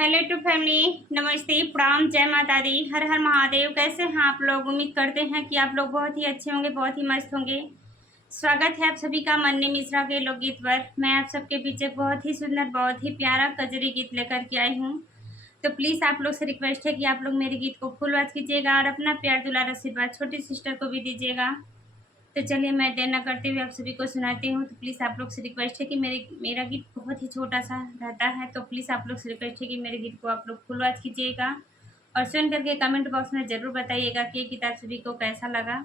Hello two family, नमस्ते, प्रणाम, जय माता दी, हर हर महादेव। कैसे हैं आप लोग? उम्मीद करते हैं कि आप लोग बहुत ही अच्छे होंगे, बहुत ही मस्त होंगे। स्वागत है आप सभी का मन्नी मिश्रा के लोकगीत पर। मैं आप सबके बीच एक बहुत ही सुंदर, बहुत ही प्यारा कजरी गीत लेकर के आई हूँ। तो प्लीज़ आप लोग से रिक्वेस्ट है कि आप लोग मेरे गीत को फुल वॉच कीजिएगा और अपना प्यार दुलार आशीर्वाद छोटी सिस्टर को भी दीजिएगा। तो चलिए मैं देर न करते हुए आप सभी को सुनाती हूँ। तो प्लीज़ आप लोग से रिक्वेस्ट है कि मेरा गीत बहुत ही छोटा सा रहता है, तो प्लीज़ आप लोग से रिक्वेस्ट है कि मेरे गीत को आप लोग फुल वॉच कीजिएगा और सुन करके कमेंट बॉक्स में ज़रूर बताइएगा कि ये गीत आप सभी को कैसा लगा।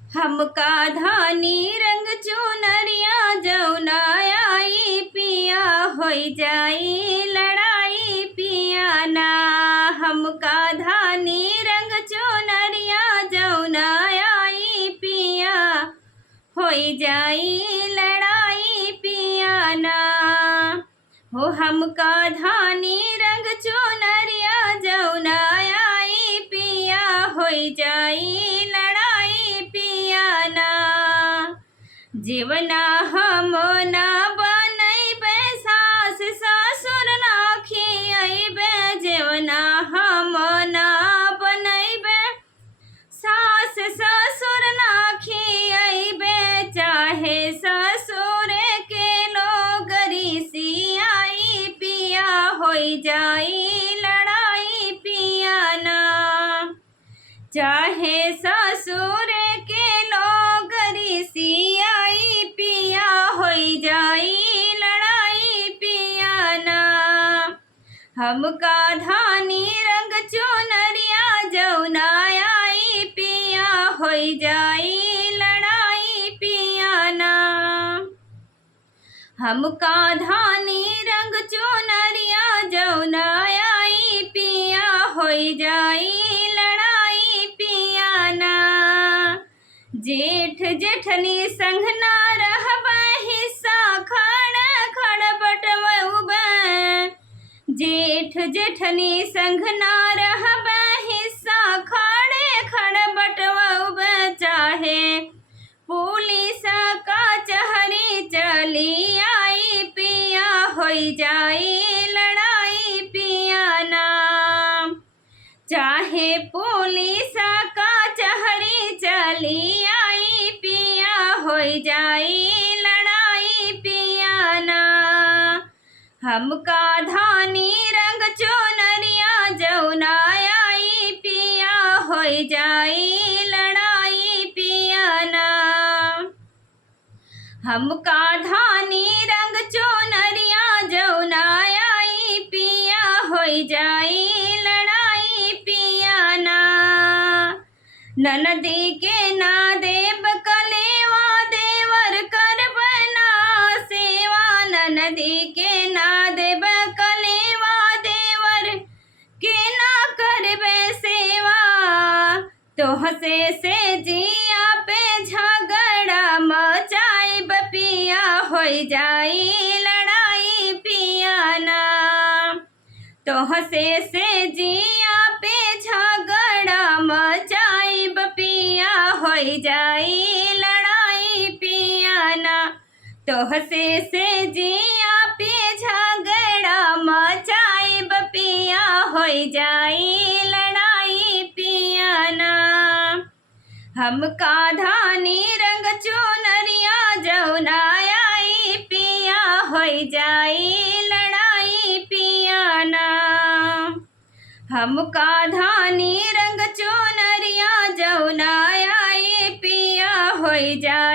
हमका धानी रंग चुनरिया जौना आई पिया होई जाई लड़ाई पिया ना। हमका धानी रंग चुनरिया जौना आई पिया होई जाई लड़ाई पिया ना। हो हमका धानी रंग चुनरिया जौना आई पिया होई जाई जीवना हम ना बनैबे सास ससुर ना खियैबे। जीवना हम ना बनैबे सास ससुर ना खियैबे। चाहे ससुर के लोगरी सियाई पिया होई जाई लड़ाई पिया ना। चाहे ससुर के लोगरी सियाई पिया होई जाई लड़ाई पिया ना। हमका धानी रंग चुनरिया जौना आई पिया होई जाई लड़ाई पिया ना। हमका धानी रंग चुनरिया जौना आई पिया होई जाई लड़ाई पिया ना। जेठ जेठनी संग ना रहबे हिस्सा खड़ खड़ बटवबे। जेठ जेठनी संग ना रहबे हिस्सा खड़े खड़ बटवबे। चाहे पुलिस का चहरी चली आई पिया होई जाई लड़ाई पिया ना। चाहे पुलिस का चहरी चली आई पिया होई जाई लड़ाई पिया ना। हमका धानी रंग चुनरिया जौना आई पिया होई जाई लड़ाई पिया ना। हमका धानी रंग चुनरिया जौना आई पिया होई जाई लड़ाई पिया ना। ननदी के ना देव कलेवा देवर करबे ना सेवा। ननदी के ना देव कलेवा देवर के ना करबे सेवा। तोहसे से जिया पे झगड़ा मचाइब पिया होई जाई लड़ाई पिया ना। तोहसे से जिया पे झगड़ा मचाइब पिया होई जाई लड़ाई पिया ना। तोहसे से जिया पे झगड़ा मचाइब पिया होई जाई लड़ाई पिया ना। हमका धानी रंग चुनरिया जौना आई पिया होई जाई लड़ाई पिया ना। हमका धानी रंग चुनरिया जौना आई पिया होई जाई